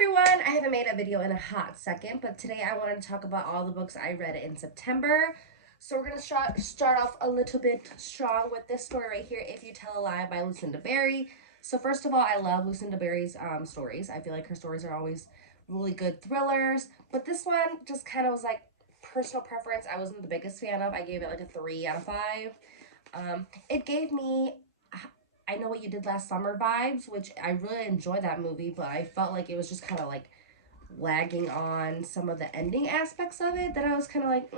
everyone, I haven't made a video in a hot second, but today I wanted to talk about all the books I read in September. So we're going to start off a little bit strong with this story right here, If You Tell a Lie by Lucinda Berry. So first of all, I love Lucinda Berry's stories. I feel like her stories are always really good thrillers, but this one just kind of was like personal preference. I wasn't the biggest fan of. I gave it like a 3 out of 5. It gave me I Know What You Did Last Summer vibes, which I really enjoyed that movie, but I felt like it was just kind of like lagging on some of the ending aspects of it that I was kind of like,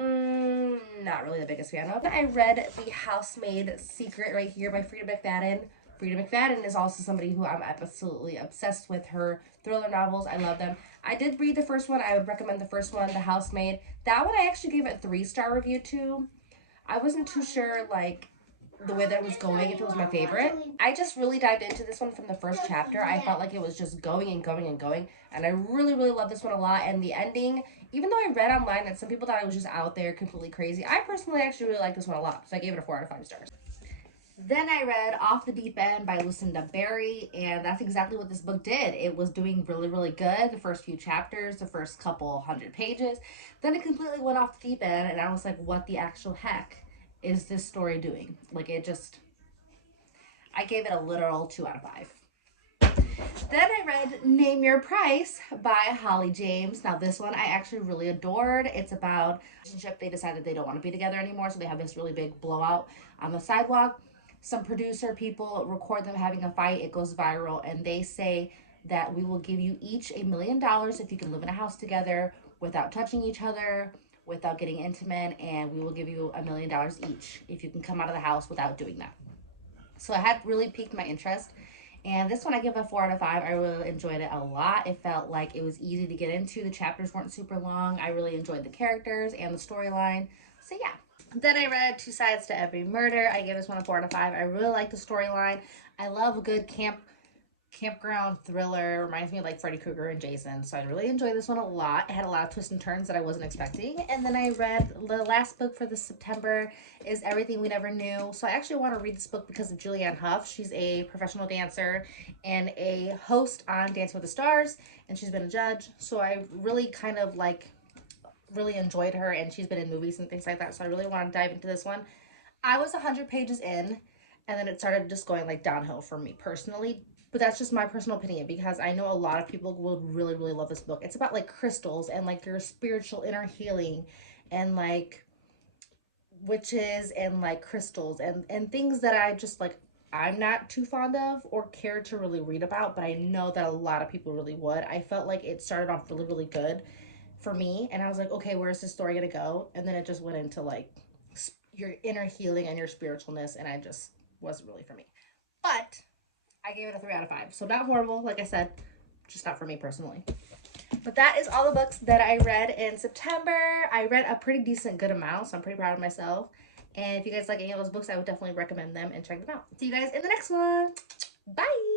not really the biggest fan of. I read The Housemaid Secret right here by Frida McFadden. Frida McFadden is also somebody who I'm absolutely obsessed with her thriller novels. I love them. I did read the first one. I would recommend the first one, The Housemaid. That one I actually gave it a 3-star review to. I wasn't too sure, like, the way that it was going, if it was my favorite. I just really dived into this one from the first chapter. I felt like it was just going and going and going, and I really, really love this one a lot. And the ending, even though I read online that some people thought it was just out there completely crazy, I personally actually really like this one a lot, so I gave it a 4 out of 5 stars. Then I read Off the Deep End by Lucinda Berry, and that's exactly what this book did. It was doing really, really good the first few chapters, the first couple hundred pages. Then it completely went off the deep end, and I was like, what the actual heck is this story doing? Like, I gave it a literal 2 out of 5. Then I read Name Your Price by Holly James. Now, this one I actually really adored. It's about a relationship. They decided they don't want to be together anymore, so they have this really big blowout on the sidewalk. Some producer people record them having a fight. It goes viral, and they say that we will give you each $1,000,000 if you can live in a house together without touching each other, without getting intimate, and we will give you $1,000,000 each if you can come out of the house without doing that. So it had really piqued my interest. And this one I give a 4 out of 5. I really enjoyed it a lot. It felt like it was easy to get into. The chapters weren't super long. I really enjoyed the characters and the storyline. So yeah. Then I read Two Sides to Every Murder. I gave this one a 4 out of 5. I really like the storyline. I love a good campground thriller. Reminds me of like Freddy Krueger and Jason. So I really enjoyed this one a lot. It had a lot of twists and turns that I wasn't expecting. And then I read the last book for this September is Everything We Never Knew. So I actually want to read this book because of Julianne Hough. She's a professional dancer and a host on Dancing with the Stars, and she's been a judge. So I really kind of like really enjoyed her, and she's been in movies and things like that. So I really want to dive into this one. I was 100 pages in, and then it started just going like downhill for me personally. But that's just my personal opinion because I know a lot of people will really, really love this book. It's about like crystals and like your spiritual inner healing and like witches and like crystals and things that I just like I'm not too fond of or care to really read about, but I know that a lot of people really would. I felt like it started off really, really good for me, and I was like, okay, where's this story gonna go? And then it just went into like your inner healing and your spiritualness, and I just wasn't really for me. But I gave it a 3 out of 5. So not horrible, like I said, just not for me personally. But that is all the books that I read in September. I read a pretty decent good amount, so I'm pretty proud of myself. And if you guys like any of those books, I would definitely recommend them and check them out. See you guys in the next one. Bye.